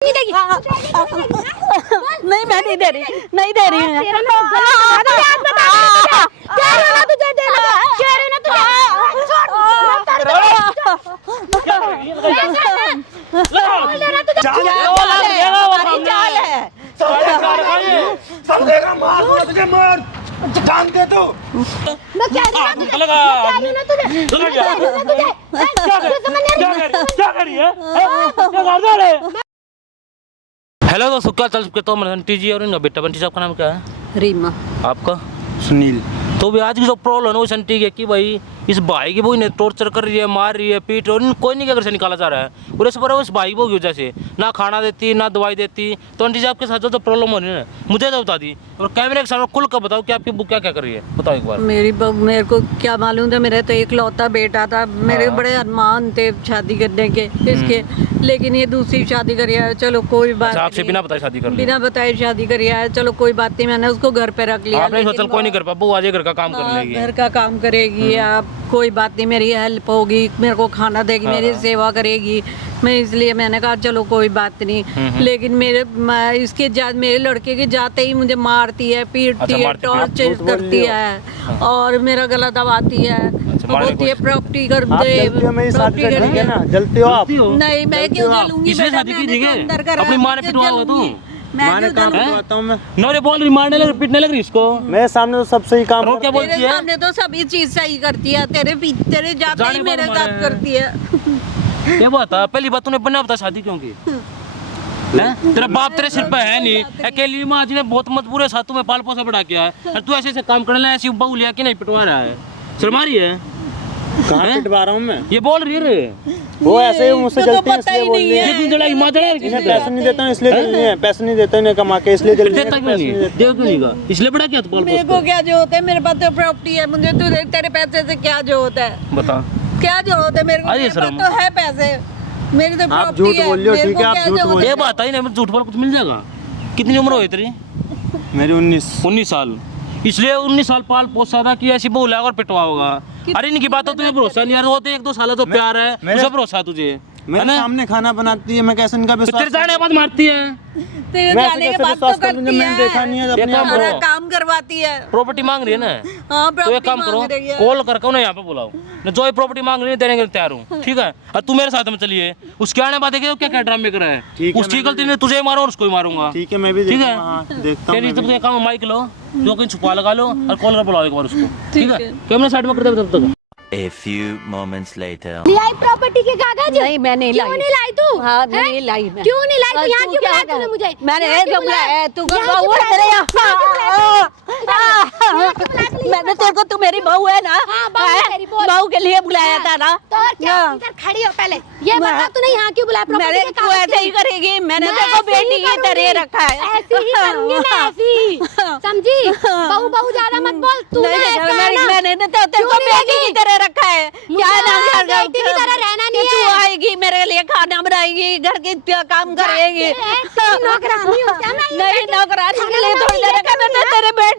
नहीं मैं नहीं दे रही, नहीं दे रही हूँ। जानते तो हेलो दोस्तों, क्या चल चुके तो बंटी जी और इनका बेटा। बंटी साहब का नाम क्या है? रीमा। आपका? सुनील। तो भी आज की जो प्रॉब्लम है वो संटी है कि भाई इस भाई की बहू ने टॉर्चर कर रही है, मार रही है, पीट रही है, कोई नहीं घर से निकाला जा रहा है। और इस पर उस भाई की बहू की वजह से ना खाना देती ना दवाई देती। तो आंटी जी आपके साथ जो प्रॉब्लम हो रही है मुझे तो बता दी, और कैमरे के सामने खुल कर बताओ कि आपकी बहू क्या क्या कर रही है, बताओ एक बार। मेरी बहू, मेरे को क्या मालूम था, मेरा तो एक लौता बेटा था। मेरे बड़े अरमान थे शादी करने के इसके, लेकिन ये दूसरी शादी करी है। चलो कोई बात आपसे बिना बताए शादी कर ली? बिना बताए शादी करी है। चलो कोई बात नहीं, मैंने उसको घर पे रख लिया। आपने सोचा कोई नहीं कर पाबू, आज घर का काम कर लेगी, घर का काम करेगी। आप कोई बात नहीं, मेरी हेल्प होगी, मेरे को खाना देगी, मेरी सेवा करेगी। मैं इसलिए मैंने कहा चलो कोई बात नहीं। लेकिन मेरे लड़के के जाते ही मुझे मारती है, पीटती है, टॉर्चर करती है और मेरा गला दबाती है। बोलती है प्रॉपर्टी कर दे, प्रॉपर्टी कर ना। जलती हो आप? नहीं, मैं क्यों जलूंगी? इसलिए शादी की थी क्या? अपनी माँ ने पिटवाया होगा तू? माने काम करवाता हूँ मैं। नौरे बोल रही, मारने लग, पिटने लग रही इसको। मेरे सामने तो सब सही काम और क्या बोलती है? सामने तो सभी चीज सही करती है, तेरे जाते ही मेरे साथ करती है। ये बात है, पहली बात तूने बना बता शादी क्यों की? तेरा बाप तेरे सिर पे है नहीं, अकेली माँ जी ने बहुत मजबूर है, साथ तुम्हें पाल पोसा बढ़ा किया है, और तू ऐसे ऐसे काम करने लगा, ऐसी बहू लिया कि नहीं पिटवा रहा है? शर्मा रही है? कहाँ पिटवा रहा हूँ मैं? ये बोल रही है वो ऐसे ही मुझसे जलती है, इसलिए बोल रही है। कितनी जलाई माँ जला रही है? पैसे नहीं देता हूँ इसलिए जलनी है, पैसे नहीं देता इन्हें कमा के इसलिए जलनी है। देता क्यों नहीं? देव क्यों नहीं का? इसलिए बड़ा क्या पाल मेरे को क्या जरूरत है? मेरे पास तो प्रॉपर्टी है, मुझे तेरे पैसे से क्या जरूरत है? बता, क्या जरूरत है मेरे को? मेरे पास तो है पैसे, मेरी तो आप झूठ बोल रहे हो, ठीक है आप झूठ बोल रहे ये बात आई नहीं, झूठ बोल कुछ मिल जाएगा। कितनी उम्र हुई तेरी? हो। मेरी 19 साल। इसलिए 19 साल पाल पोसा था कि ऐसी बहू और पिटवा होगा। अरे इनकी बात तो तुझे भरोसा नहीं यार, होते 1-2 साल तो प्यार है, मुझे भरोसा तुझे। मेरे सामने खाना बनाती है, मैं कैसे इनका विश्वास? तेरे जाने के बाद मारती है, तेरे जाने के बाद तो करती है, मैंने देखा नहीं है, अपने आप सारा काम करवाती है। प्रॉपर्टी मांग रही है ना? हाँ, तो एक काम करो, कॉल करके उन्हें यहाँ पे बुलाओ, मैं जो प्रॉपर्टी मांग रही है देने के लिए तैयार हूँ, ठीक है? और तू मेरे साथ में चलिए, उसके आने बाद देखिए क्या क्या ड्रामे कर रहा है। उसकी गलती नहीं, तुझे मारो और उसको ही मारूंगा। ठीक है, मैं भी ठीक है, देखता हूँ। तेरी काम माइक लो, जो कहीं छुपा लगा लो और कॉल कर बुलाओ एक बार उसको, ठीक है? कैमरा साइड में कर दे तब तक। A few moments later. Lie property के कागज? नहीं, मैं नहीं लाई। क्यों नहीं लाई तू? हाँ, नहीं लाई मैं। क्यों नहीं लाई? तो यहाँ क्यों बुलाया तूने मुझे? मैंने क्यों बुलाया? तू मैंने तेरे को, तू मेरी बहू है ना? हाँ, बहू है मेरी, बोल। बहू के लिए बुलाया था ना? तो और क्या? इधर खड़ी हो पहले। ये बता तूने यहाँ क्यों बुलाया प्रॉपर्टी के तू कागज? ऐसे ही करेगी? मैंने तेरे को बेटी की तरह रखा है। ऐसे ही करूंगी मैं, ऐसे ही। समझी? बहू बहू ज्यादा मत बोल। तूने ऐसा है ना? मैंने तो तेरे को बेटी की तरह रखा है। क्या ना बेटी की तरह रहना नहीं तू है। आएगी मेरे लिए, खाना बनाएगी, घर के काम करेगी। नौकरानी हो क्या? नहीं, नौकरानी के लिए थोड़ी देर रखा, मैंने तेरे बेट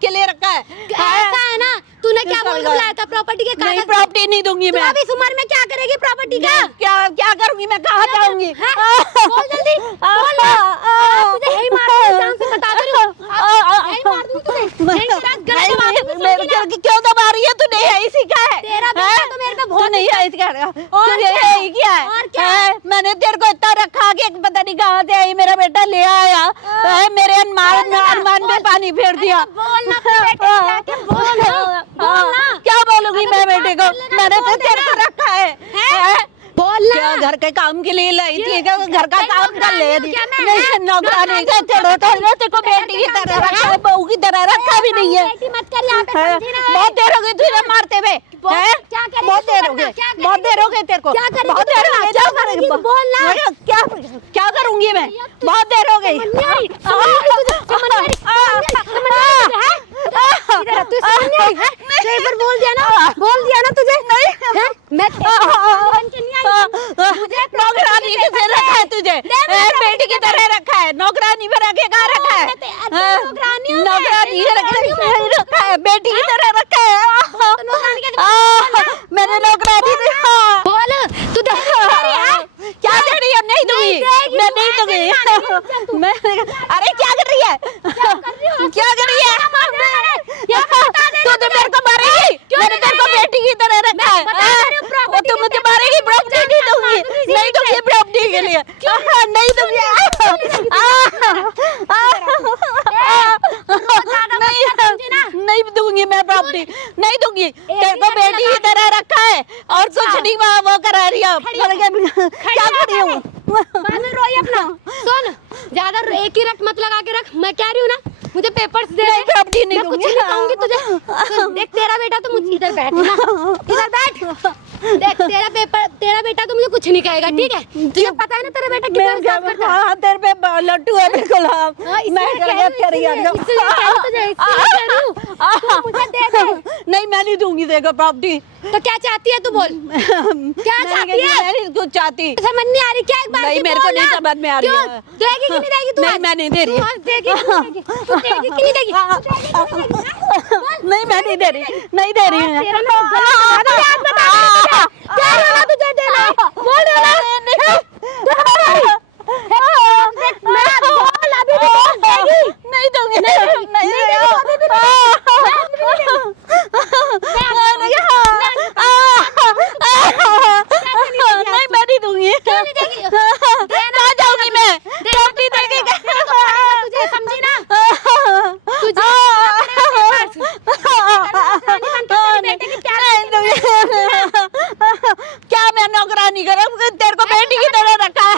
के लिए रखा है। ऐसा है ना? तूने क्या बोल के बुलाया था प्रॉपर्टी के नहीं, कागज? प्रॉपर्टी नहीं दूंगी मैं। अभी इस उम्र में क्या करेगी प्रॉपर्टी का? क्या करूंगी मैं? कहाँ जाऊंगी? बोल जल्दी, बोल ना। तुझे यही मार दूंगी, जान से बता दे रही हूँ। यही मार दूंगी तुझे। यही तेरा गला दबा दूंगी, समझी ना? क्यों दबा रही है? तू नहीं है इसी का है। तेरा बेटा तो मेरे पे बहुत नहीं है इसका। और क्या है? और क्या? मैंने तेरे को इतना रखा कि पता नहीं कहाँ से आई, मेरा बेटा ले आया, मेरे अरमान में पानी फेर दिया। बोलना अपने बेटे को जाके, बोलना। क्या बोलूंगी मैं बेटे को? मैंने तो तेरे को रखा है। बोलना। क्या घर के काम के लिए लाई थी? क्या घर का काम कर ले? क्या मैं? नौकरानी का छोड़ो तो तेरे को बेटी की तरह रखा है, बहू की तरह रखा भी नहीं है। बेटी मत कर यहाँ पे, समझी ना? बहुत देर हो गई तुझे मारते हुए। क्या करेगी? बहुत देर हो गई, बहुत देर हो गई तेरे को। क्या करेगी? बहुत देर हो गई, क्या करेगी? बोलना। क्या करूंगी मैं? बहुत देर हो गई। बोल दिया ना तुझे? मैं नौकरानी की तरह रखा है तुझे, बेटी की तरह रखा है। नौकरानी में रखे कहाँ रखा है? नौकरानी रखा है, बेटी की तरह रखा है। मैंने नौकरानी बोल तू क्या दे रही है? नहीं दूंगी, मैं नहीं दूंगी। मैं अरे क्या कर रही है, क्या कर रही है? तू तो मेरे को मारेगी, मैंने तेरे को बेटी की तरह रखा है। वो तू मुझे मारेगी, प्रॉपर्टी नहीं दूंगी, नहीं दूंगी प्रॉपर्टी के लिए, नहीं दूंगी, नहीं दूंगी मैं प्रॉपर्टी, नहीं दूंगी। तेरे को बेटी की तरह रखा है और कुछ नहीं वो करा रही है। क्या कर रही हूँ? बाद में रोई अपना। सुन, ज्यादा एक ही रट मत लगा के रख, मैं कह रही हूँ ना, मुझे पेपर्स दे। नहीं, प्रॉपर्टी नहीं मैं कुछ दूंगी। नहीं कहूंगी तुझे। सुन, देख तेरा बेटा तो मुझे इधर बैठ ना, इधर बैठ। देख तेरा बेटा तो मुझे कुछ नहीं कहेगा, ठीक है? तुझे पता है ना तेरा बेटा कितना इंसाफ करता है। हाँ, तेरे पे लट्टू है बिल्कुल। हाँ, मैं गलत कर रही हूँ। मुझे दे दे। नहीं, मैं नहीं दूंगी देखो प्रॉपर्टी। तो क्या चाहती है तू, बोल क्या चाहती है? मैं नहीं कुछ चाहती। समझ नहीं आ रही क्या? एक बार नहीं, की मेरे को बोल नहीं ना। समझ में आ रही क्यों? है। देगी कि नहीं देगी तू? नहीं, मैं नहीं दे रही। तू आज देगी कि नहीं देगी? तू देगी कि नहीं देगी? नहीं, मैं नहीं दे रही, नहीं दे रही हूँ। तेरा ना गला काट याद बता क्या रोना तुझे देना? बोल रोना। मैं बोल अभी भी देगी। नहीं दूंगी, नहीं नहीं, मैं नहीं दूंगी। कहाँ जाऊंगी मैं? प्रॉपर्टी देगी तुझे समझी ना? क्या मैं नौकरानी करूँ? तेरे को बेटी की तरह रखा है।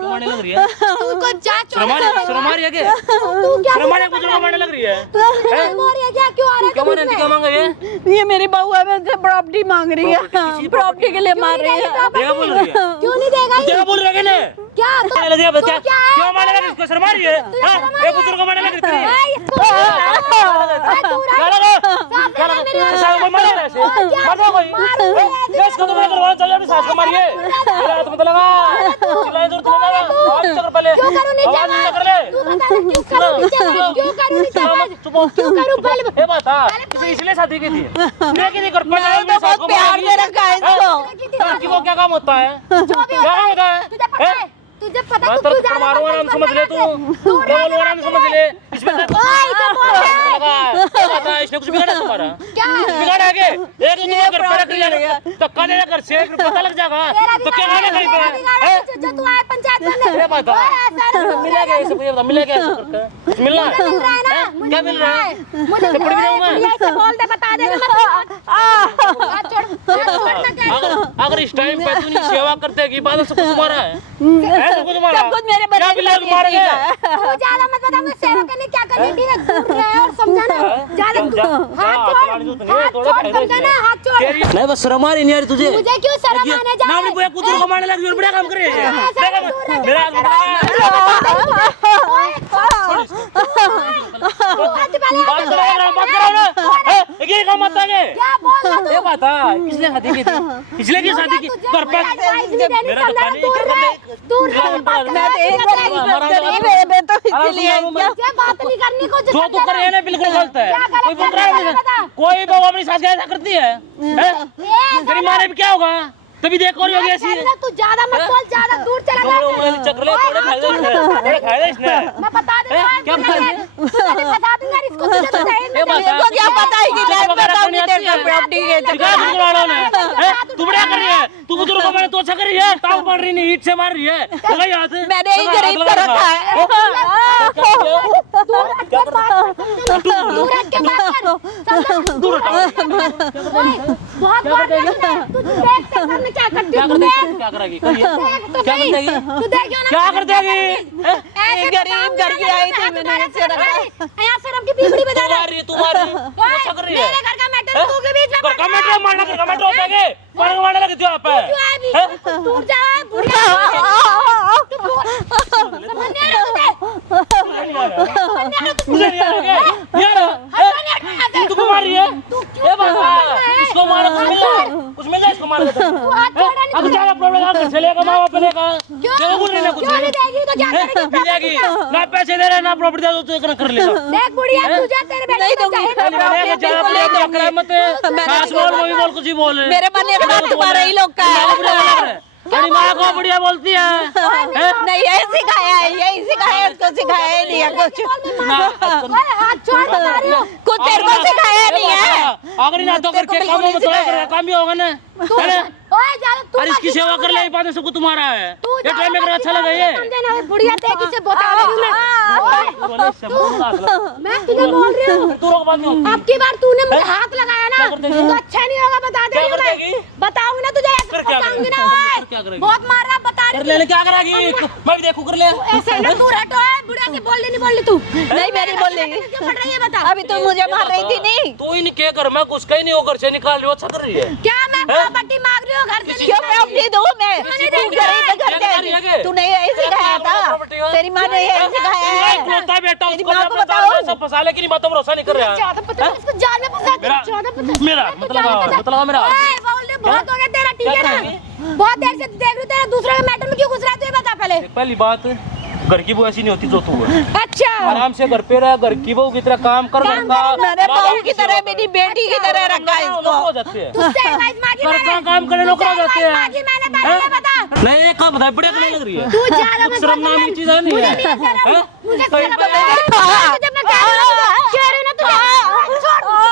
मारने लग रही है, तुमको जा शर्म आ रही है क्या? तू क्या शर्म आ रही है, बुजुर्ग को मारने लग रही है। क्या क्यों आ रहा है? क्या मांग रही है, क्या मांगा ये? मेरी बहू है, मुझसे प्रॉपर्टी मांग रही है, प्रॉपर्टी के लिए मार रही है। देगा बोल रही है, क्यों नहीं देगा? देगा बोल रही है ना? क्या मारने लग रही है, क्या क्यों मारने लग रही है? इसको शर्म आ रही है? हाँ, ये बुजुर्ग को मारने लग रही है। सास को मारे ऐसे, मार दो कोई। इसको तो मैं करवाना चाहिए, अपनी सास को मारिए। मेरा तो पता लगा, चिल्लाए दूर चला जाएगा। आवाज चक्कर पहले, क्यों करूं नीचे? आवाज चक्कर ले। क्यों करूं नीचे? क्यों करूं नीचे? क्यों करूं पहले? ये बात था, इसलिए शादी की थी। लेकिन नहीं कर पाया, मैंने तो बहुत प्यार से रखा है इसको। लड़की को क्या काम होता है? जो भी क्या काम होता है? तुझे पता मैं है तो मारूंगा, नाम समझ ले तू। बोलूंगा, नाम समझ ले। इसमें इसने कुछ बिगाड़ा तुम्हारा? बिगाड़ा है क्या? एक तो तुम्हें घर पे रख लिया, धक्का देना घर से, फिर पता लग जाएगा तो क्या खाने कहीं पे? जो तू आए पंचायत में ये बता, मिला क्या इसे? मुझे बता, मिला क्या इसे करके? कुछ मिल रहा है? क्या मिल रहा है? थप्पड़ भी दूंगा मैं। ऐसे बोल दे, बता दे अगर इस टाइम पे तू सेवा करते की बात सब कुछ तुम्हारा है, सब कुछ तुम्हारा। सब कुछ मेरे बच्चे क्या बिल्ला को मारेंगे? तू ज्यादा मत बता, मुझे सेवा करने क्या करनी थी? दूर है और समझाना ज्यादा हाथ छोड़, समझा ना, हाथ छोड़। नहीं बस शर्म आ रही नहीं आ रही तुझे? मुझे क्यों शर्म आने जा? नाम नहीं कुछ को मारने लगी, बड़ा काम कर रही है। मेरा बात करो ना, ये काम मत आगे। क्या बोल रहा तू? ये बात है, इसलिए शादी की थी, इसलिए की शादी की घर पे मेरा तो खाने दूर रह, दूर रह, बात मैं तो एक बार गरीब है तो इसलिए क्या बात नहीं करनी को जो तू कर रही है ना बिल्कुल गलत है। कोई बोल रहा है कोई बहू अपनी सास के ऐसा करती है? तेरी माँ ने भी क्या होगा? तभी देखो रही होगी ऐसी। तू ज्यादा मत बोल, ज्यादा दूर चला जा। चक्र ले, थोड़े खाए इसने। मैं बता दूंगा, क्या बता तुझे नहीं बता दूंगा इसको, तुझे तो सही ये बात है, क्या पता है कि मैं बताऊंगी तेरे को प्रॉपर्टी के क्या बुजुर्ग वालों ने? तू बढ़िया कर रही है, तू बुजुर्ग को मैंने तो अच्छा कर रही है, ताव मार रही नहीं, ईंट से मार रही है। लगा याद है? मैंने ही गरीब को रखा है। दूर रख के बात कर, दूर हटाओ। बहुत बात कर, तू देख सामने क्या करती है? क्या करेगी? क्या कर देगी? तू देख ना, क्या कर देगी? गरीब घर की आई थी, मैंने ऐसे रखा। यहाँ शर्म की पीपड़ी बजा रहा है। तुम्हारी अच्छा कर रही है। मेरे घर का मैटर तू के बीच में घर का मैटर मारना, घर का मैटर होता है कि मारने लगे थे आप पे। दूर जा बुढ़िया, समझ नहीं आ रहा मुझे नहीं आ रहा क्या? तू मार रही है? ये बात है, इसको मारो, कुछ मिल रहा है इसको मार देते हैं। अगर ज्यादा प्रॉब्लम है, घर से लेकर माँ बाप ने कहा देखो कुछ नहीं ना कुछ क्यों नहीं देगी तो क्या करेगी मिल जाएगी ना पैसे दे रहे ना प्रॉपर्टी दे तो इतना कर लेगा देख बुढ़िया तुझे तेरे बेटे नहीं को दूंगी। चाहिए ना मैंने कहा जरा अपने आप रखना है, मत सास बोल वो भी बोल कुछ ही बोल मेरे बनने का नाम तुम्हारा ही लोग का है। तेरी माँ को बढ़िया बोलती है नहीं यही सिखाया है, यही सिखाया है, उसको सिखाया ही नहीं है कुछ। ओए हाथ छोड़ बता रही हूँ कुछ तेरे को सिखाया नहीं है। अगर इन हाथों करके काम में तो काम भी होगा ना ओए ज्यादा तू अरे इसकी सेवा कर ले ये बातें सबको तुम्हारा है ये टाइम में अच्छा लगा ये समझे ना बुढ़िया देगी से बता रही हूँ मैं तुझे बोल रही हूँ तू रोक बात नहीं अब की बार तूने मुझे हाथ लगाया ना तो अच्छा नहीं होगा बता दे रही हूँ करेगी? मैं बताऊंगी ना तुझे ऐसे क्या बताऊंगी ना करेगी? ओए क्या करेगी? बहुत मार रहा बता कर रही ले क्या करेगी मैं भी देखूं कर ले हूँ ऐसे ना तू रटो है बुढ़िया की बोल नहीं बोल तू नहीं मेरी बोल रही क्यों पढ़ रही है बता अभी तो मुझे मार रही थी नहीं। तू ही नहीं क्या कर मैं घुस ही नहीं हो घर से निकाल रही हो अच्छा कर रही है क्या मैं प्रॉपर्टी मांग रही हूँ घर से क्यों मैं अपनी दूँ मैं घर से तू नहीं यही सिखाया था तेरी माँ ने यही सिखाया है। इकलौता बेटा तेरी उसको माँ मैं को अपना बताओ। जान सब फंसा लेकिन बातों भरोसा नहीं कर रहा है ज्यादा पता है इसको जाल में फंसा दे मेरा- ज्यादा पता मेरा मतलब मेरा ओए बोल दे बहुत हो गया तेरा ठीक है ना बहुत देर से देख रही हूँ तेरा दूसरे के मैटर में क्यों घुस रहा है तू ये बता पहले पहली बात घर की बहू ऐसी नहीं होती जो तू है अच्छा आराम से घर पे रह घर की बहू की तरह काम कर घर का मैंने बहू की तरह मेरी बेटी की तरह रखा है नौकर इसको। हो जाते हैं तुझसे एडवाइस मांगी घर मैंने का काम करने नौकर हो जाते हैं मांगी मैंने पहले ये बता नहीं ये काम बता बढ़िया करने लग रही है तू ज्यादा मत शर्म नाम की चीज है नहीं मुझे है नहीं है शर्म हैं? मुझे कहीं शर्म पे- है तुझे मैं कह रही हूँ कह रही हूँ ना तुझे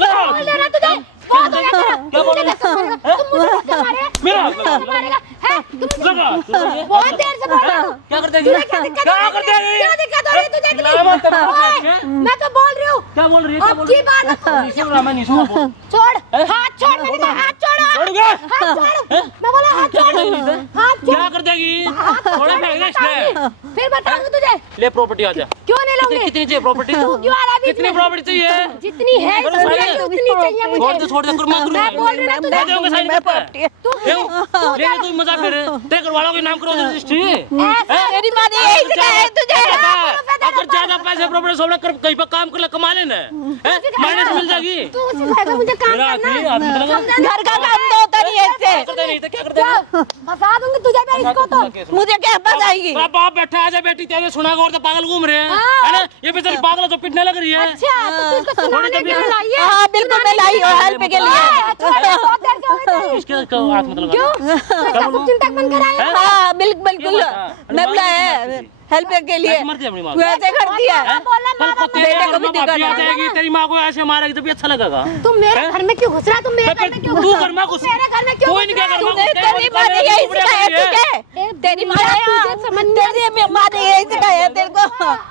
लगा। बोल देना तुझे बहुत हो गया तेरा क्या बोल रही तुम मुझे धक्का मारेगा मेरा मारेगा है तुम लगा बहुत देर से बोल रहा हूँ क्या कर देगी तुझे क्या दिक्कत क्या है? कर देगी क्या दिक्कत हो रही है तुझे इतनी? लगा मत तेरा ओए, मैं तो बोल रही हूँ क्या बोल रही है क्या अब बोल की रही बार है नीचे बोला मैं नीचे बोल छोड़ हाथ छोड़ मेरी तो हाथ छोड़ो छोड़ गया हाथ छोड़ मैं बोला हाथ छोड़ हाथ छोड़ क्या कर देगी थोड़ा फेंक दे इसने फिर बताऊंगी तुझे ले प्रॉपर्टी आ जा क्यों नहीं लूंगी कितनी चाहिए प्रॉपर्टी तू क्यों आ रहा है बीच कितनी में? प्रॉपर्टी चाहिए जितनी है अरे समझ सारे- ले, उतनी चाहिए मुझे छोड़ दे कर मैं बोल रही ना दे तुझे दूंगा साइन मैं करता प्रॉपर्टी है है। तू ले तू मजा फिर तेरे घर वालों के नाम करो रजिस्ट्री ऐसा तेरी माँ ने यही सिखाया है तुझे। अगर ज्यादा पैसे प्रॉपर्टी सोना कर कहीं पर काम कर ले कमा लेना माइनस मिल जाएगी तू सिखाएगा मुझे काम मेरा करना आदमी आदमी लगा घर का काम तो होता नहीं है इससे। करता नहीं तो क्या करता है फंसा दूंगी तुझे मैं इसको तो मुझे क्या बताएगी तेरा बाप बैठा है बेटी तेरे सुना और तो पागल घूम रहे हैं है ना ये बेचारी पागल है तो पिटने लग रही है अच्छा तो तू इसको सुनाने के लिए लाई है हाँ बिल्कुल मैं लाई हूँ हेल्प के लिए। बहुत देर से हो गई तेरी। इसके हाथ मत लगा क्यों इसका कुछ चिंता मन कराया हाँ बिल्कुल क्या बात है? मैं बुलाया है हेल्प के लिए। ऐसे मरती है अपनी माँ तू ऐसे करती है बोला कल को तेरे बेटे घर को भी में भाभी आ दिखाना। जाएगी तेरी माँ को ऐसे मारेगी तो भी अच्छा लगेगा तुम मेरे घर में क्यों घुस रहा है तुम मेरे घर में क्यों घुस तू रहा है? घर में घुस मेरे घर में क्यों कोई घुस नहीं रहा है? क्या तूने तेरी माँ ने यही सिखाया तुझे। तेरी माँ ने तेरी माँ ने यही सिखाया तेरे को।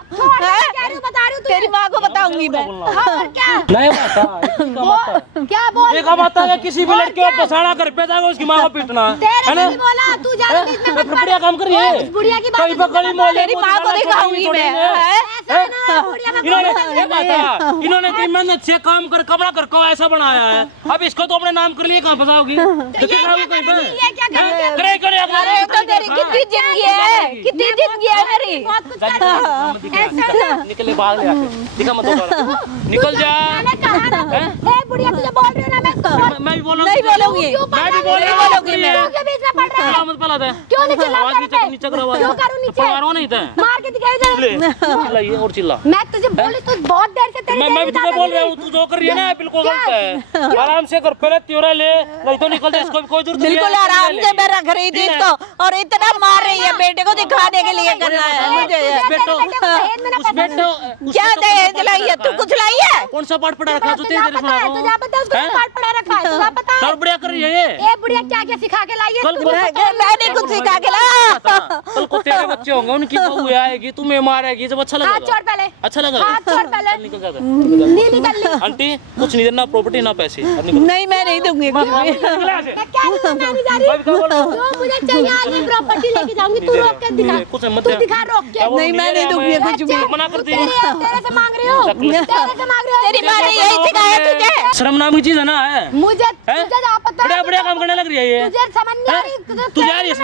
छोड़, मैं कह रही हूँ, बता रही हूँ तुझे। तेरी माँ को बताऊंगी मैं। हाँ, और क्या नहीं बात क्या बोल ये काम आता है किसी भी लड़के को बसाना कर पे जाएगा उसकी माँ को पीटना तेरे है से ना भी बोला तू ज्यादा बीच में मत पड़। बढ़िया काम कर रही है उस बुढ़िया की बात कहीं पर गली मोहल्ले तेरी माँ को दिखाऊंगी मैं। हैं? ऐसा ना बुढ़िया का इन्होंने कोई ये बात है, इन्होंने इतनी मेहनत से काम कर कमरा कर को ऐसा बनाया है अब इसको तो अपने नाम कर लिए कहाँ फंसाओगी तो क्या करोगी कहीं पे ये क्या करेंगे? करे करे अरे तो तेरी कितनी जिंदगी है कितनी जिंदगी है मेरी। बहुत कुछ कर रही है। ऐसा ना निकले भाग ले आके दिखा मत दोबारा निकल जा मैंने कहा ना ए बुढ़िया तुझे बोल रही हूँ ना मैं भी बोलूंगा नहीं बोलूंगी मैं भी बोल नहीं रहा हूँ बोलूंगी मैं। क्यों के बीच में पड़ रहा है मत पला दे क्यों नहीं चिल्ला आवाज नीचे नीचे करो आवाज क्यों करूँ नीचे मारो नहीं था मार के दिखाई दे ले चिल्लाइए और चिल्ला मैं तुझे बोली तू बहुत देर से तेरी मैं भी तुझे बोल रहा हूँ तू जो कर रही है ना बिल्कुल गलत है आराम से कर पहले त्योरा ले नहीं तो निकल जा इसको भी कोई जरूरत नहीं है बिल्कुल आराम से मैं रख रही थी इसको और इतना मार रही है बेटे को दिखाने के लिए करना है मुझे। उस बेटो क्या दहेज लाई है तू कुछ लाई है। कौन सा पाठ पढ़ा रखा है? जो तेरे तेरे सुना तुझे पता है उसको हैं? पाठ पढ़ा रखा है तुझे पता है सर बढ़िया कर रही है ये ए बुढ़िया क्या क्या सिखा के लाई है कल मैंने कुछ सिखा के ला। कल को तेरे बच्चे होंगे उनकी बहू आएगी तुम्हें मारेगी जब अच्छा हाथ छोड़ लगेगा पहले अच्छा लगेगा हाथ छोड़ पहले निकल जाता नहीं निकल ली आंटी कुछ नहीं देना प्रॉपर्टी ना पैसे अब निकल नहीं मैं नहीं दूंगी कुछ भी। निकल यहाँ से। मैं क्या दूँ मैं नहीं जा रही भाई क्या बोल रहा हूँ? जो मुझे चाहिए आज मैं प्रॉपर्टी लेके जाऊंगी तू रोक के दिखा कुछ मत तू दे। दिखा रोक के क्या बोल नहीं, मैं नहीं दूंगी कुछ भी। मना करती है तेरे से मांग रही हूँ तेरे से मांग रही हूँ तेरी माँ ने यही सिखाया तुझे। शर्म नाम की चीज है ना है मुझे हैं? तुझे जा पता है, बढ़िया बढ़िया काम करने लग रही है ये। तुझे समझ नहीं आ रही, तू जा रही है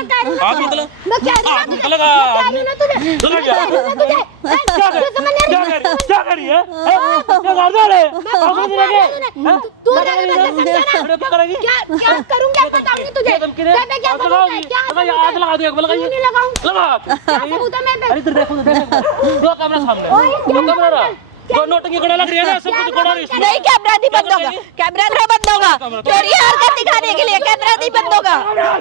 आप निकलो मैं कह रही हूं आप निकलेगा तुझे क्या कर रही है क्या कर रहे तू क्या करेगी, क्या करूंगी अब बताऊंगी तुझे, मैं क्या करूंगी, क्या आग लगा दो नहीं लगाऊं, लगा क्या सबूत है मैं पे? अरे इधर देखो दो कैमरा सामने दो कैमरा दो नोटंकी करने लग रही है ना सब कुछ कोड़ा रही नहीं कैमरा नहीं बंद होगा, कैमरा नहीं बंद होगा, चोरी हरकत दिखाने के लिए कैमरा नहीं बंद होगा,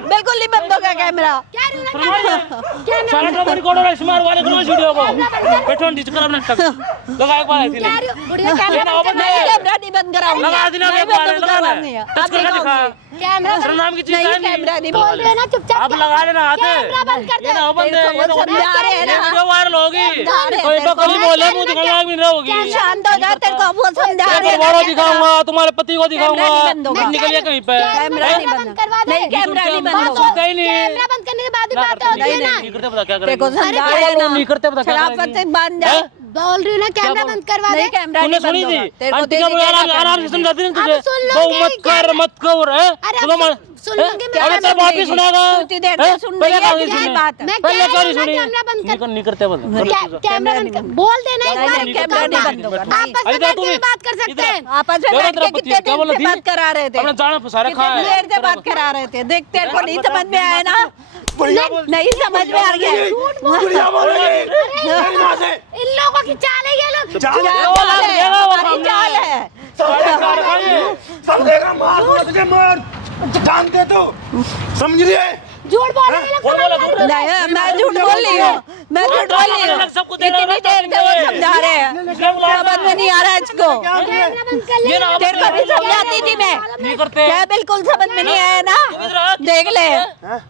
बिल्कुल नहीं बंद होगा कैमरा। क्या रू सारा ड्रामा रिकॉर्ड हो रहा है स्मार्ट वाले को वीडियो को बैठो डिच कर अपना टक लगा एक बार ऐसे नहीं बुढ़िया ये ना ओपन नहीं कैमरा नहीं बंद कराऊंगी, लगा देना नहीं एक बंद बार लगा कराऊंगी, ले आप टच करके दिखा कैमरा तेरा नाम की चीज नहीं है कैमरा नहीं बोल रहे ना चुपचाप, अब लगा लेना आते कैमरा बंद कर दे, ये ना ओपन दे ये तो समझा रहे हैं ना, वीडियो वायरल होगी समझा रहे हैं कोई तेरे तो को। गली मोहल्ले में दिखाना भी नहीं होगी शांत हो जा, तेरे को वो समझा रहे हैं। बड़ों दिखाऊंगा तुम्हारे पति को दिखाऊंगा कैमरा नहीं बंद होगा। निकलिए कहीं पे कैमरा नहीं बंद करवा दे, नहीं कैमरा नहीं बंद बात होगा, सुनता ही नहीं कैमरा बंद करने के बाद ही बात होती है ना, नहीं करते पता क्या तेरे को करेंगे समझा रहे हैं ना, नहीं करते पता क्या शराफत करेंगे से बंद जा, बोल रही ना कैमरा बंद करवा दे, नहीं कैमरा तूने नहीं सुनी बंद थी होगा, तेरे को आंटी का तेरी बोला क्या आराम से समझाती नहीं तुझे सुन लो वो नहीं, मत कर मत कर है अरे चलो अब सुन लूंगी मैं, अरे तेरा बाप भी सुनेगा इतनी देर से सुन रही है, यही बात है। मैं पहले कह क्या रही नहीं हूं ना, सुनी कैमरा बंद कर, नहीं करते बंद कैमरा बंद कर, बोल देना एक बार, नहीं, कैमरा नहीं बंद होगा, नहीं। आपस में अरे बैठ तू के भी- बात कर सकते हैं, आपस में बैठ के कितने क्या बोला देर से थी? बात करा रहे थे, अपना जान फंसा रखा कितनी है देर से बात करा रहे थे, देख तेरे को नहीं समझ में आया ना, नहीं समझ में आ गया, इन लोगों की चाल है ये लोग, चाल है, वो लग गया, वो हमारी सामने। चाल है, जानते तो समझ रही है झूठ बोल रहे हैं ये लोग, नहीं मैं झूठ बोल रही हूँ, मैं झूठ बोल रही हूँ, सबको दे रहा इतनी देर से वो समझा रहे हैं, समझ में नहीं आ रहा है इसको, कैमरा बंद कर ले, तेरे को भी समझाती थी मैं, नहीं करते क्या बिल्कुल समझ में नहीं आया ना, देख ले,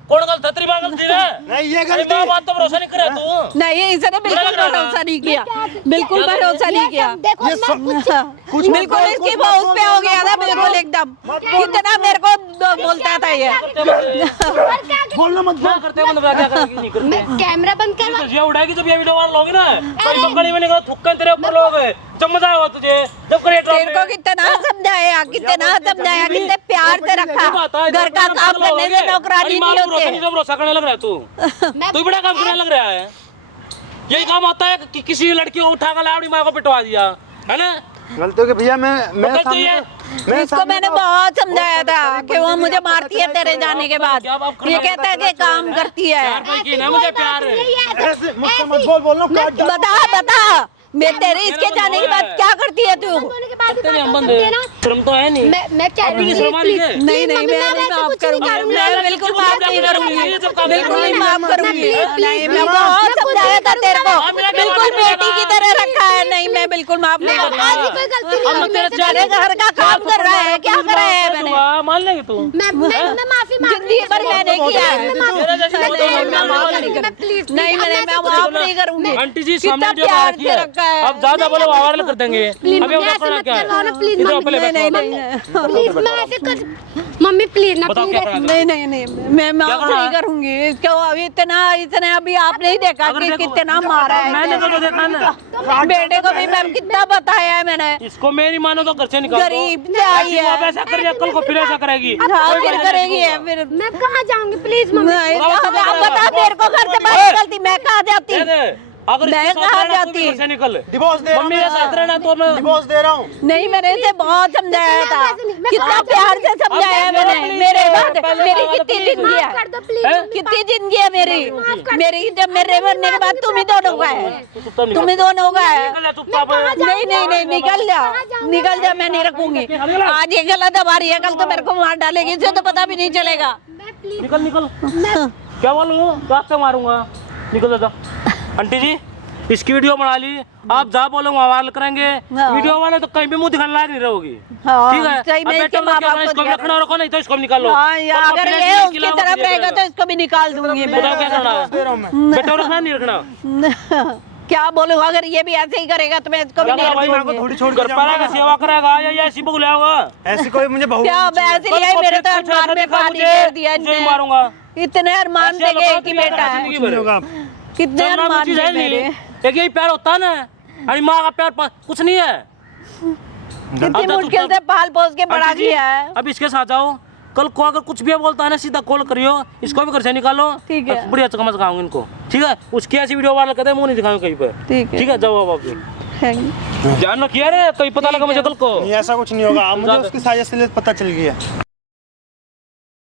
कौन गलत तेरी बात गलती है नहीं ये अरे गलती माँ बात तो भरोसा नहीं करे तू नहीं इसने बिल्कुल भरोसा नहीं किया, बिल्कुल भरोसा नहीं किया, देखो मैं कुछ बिल्कुल इसकी वो उस पे हो गया था बिल्कुल एकदम, कितना मेरे को बोलता था ये, बोलना मत क्या करते बंद क्या करेगी नहीं करते कैमरा बंद करवा, ये उड़ाएगी जब ये वीडियो वायरल होगी ना कोई बकड़ी में निकला थुक्का तेरे ऊपर लोग जब मजा आएगा तुझे जब क्रिएटर तेरे को कितना समझाया, कितने प्यार से रखा, घर का काम करने से नौकरानी नहीं होते, भरोसा करने लग रहा है तू बड़ा काम करने लग रहा है यही काम होता है कि किसी लड़की को उठा कर लाया अपनी माँ को पिटवा दिया है ना गलती हो गई भैया मैं गलती है इसको मैंने बहुत समझाया था कि वो मुझे मारती है तेरे जाने के बाद, ये कहता है कि काम करती है, प्यार पर की ना मुझे प्यार है ऐसे मुझसे मत बोल बोलना काट बता मैं तेरे इसके जाने के बाद क्या करती है तू, होने के बाद ही तेरे बात हम कर बंद सकते हैं ना, शर्म तो है नहीं मैं कह रही हूँ शर्म आ रही है नहीं नहीं मैं नहीं माफ करूंगी, मैं बिल्कुल माफ नहीं करूंगी, बिल्कुल नहीं माफ करूंगी, नहीं मैं बहुत समझाया था तेरे को, बिल्कुल बेटी की तरह रखा है, नहीं मैं बिल्कुल माफ नहीं आज भी करूंगी, कोई गलती नहीं हम हुई तेरे मेरे से, जाने तेरे घर का काम कर रहा है, क्या कर रहा है मैंने, मान लेगी तू मैं माफी मांग जिंदगी भर मैंने किया है, मेरा जैसे मैं माफ नहीं प्लीज नहीं मैं माफ नहीं करूंगी, आंटी जी कितना सामने जो प्यार रखी से है रखा है, अब ज्यादा बोले वायरल कर देंगे अभी उधर करना क्या है प्लीज इधर पहले नहीं बैठो नहीं प्लीज मैं ऐसे कर मम्मी प्लीज ना बताओ क्या करना है? नहीं मैं माफ करना नहीं है? करूंगी इसको, अभी इतने अभी आप नहीं देखा कि कितना मारा है मैंने तो देखा ना बेटे को भी मैम कितना बताया है मैंने, इसको मैं नहीं मानो तो घर से निकाल दो गरीब से आई ऐसी वो अब है, ऐसा करेगी कल को फिर ऐसा करेगी हाँ फिर करेगी है फिर, मैं कहाँ जाऊंगी प्लीज मम्मी, नहीं आप बता मेरे को घर से बाहर निकलती मैं कहाँ जाती, दे दे अगर मैं इसके साथ कहाँ रहना, तू भी जाती? घर से निकल डिवोर्स दे रहा हूं मम्मी के साथ रहना तो मैं डिवोर्स दे रहा हूँ नहीं मैंने इसे बहुत समझाया था, मैं कितना कहाँ प्यार से समझाया अब मैंने, प्लीज मेरे है, बाद पहले मेरी वाला कितनी प्लीज जिंदगी माफ कर है, दो प्लीज, कितनी जिंदगी है मेरी जब मेरे मरने के बाद तुम ही दोनों का है, चुपचाप तुम ही दोनों का है, निकल जा चुपचाप नहीं निकल जा मैं नहीं रखूंगी, आज ये गलत हमारी है कल तो मेरे को मार डालेगी, इसे तो पता भी नहीं चलेगा, मैं प्लीज निकल निकल क्या बोलूं दांत से मारूंगा निकल जा आंटी जी इसकी वीडियो बना ली आप जहाँ बोलो वहाँ वायरल करेंगे वीडियो वाले तो कहीं भी मुंह दिखाने लायक नहीं रहोगी ठीक है सही अब में बेटे इसके को माँ क्या बाप करना, को इसको भी दिया रखना रखो नहीं तो इसको भी निकाल लो अगर ये उसकी तरफ रहेगा तो इसको भी निकाल दूंगी मैं, बताओ क्या करना है बेटे को रखना नहीं रखना क्या बोलूं अगर ये भी ऐसे ही करेगा तो मैं इसको भी नहीं भाई मेरे को रखूंगी, थोड़ी छोड़ घर पर आके सेवा करेगा या ऐसी बहू ले आओगा ऐसी कोई मुझे बहू क्या मैं ऐसे लिया मेरे तो अरमान में पानी फेर दिया तुझे इनने, मारूंगा इतने अरमान थे कि एक ही बेटा है, जिंदगी भर होगा कितने अरमान थे मेरे, एक यही प्यार होता है ना अरे माँ का प्यार कुछ नहीं है कितनी मुश्किल से पाल पोस के बड़ा आंटी जी, किया है, अब इसके साथ जाओ कल को अगर कुछ भी बोलता है ना सीधा कॉल करियो, इसको भी घर से निकालो। ठीक है। बढ़िया चकमा चकाऊंगा इनको, ठीक है। उसकी ऐसी वीडियो वाला कहते हैं मुंह नहीं दिखाऊंगा कहीं पे, ठीक है। जाओ अब ध्यान रखिए रे, कहीं पता लगा मुझे कल को। नहीं ऐसा कुछ नहीं होगा, मुझे उसकी साजिश से पता चल गया।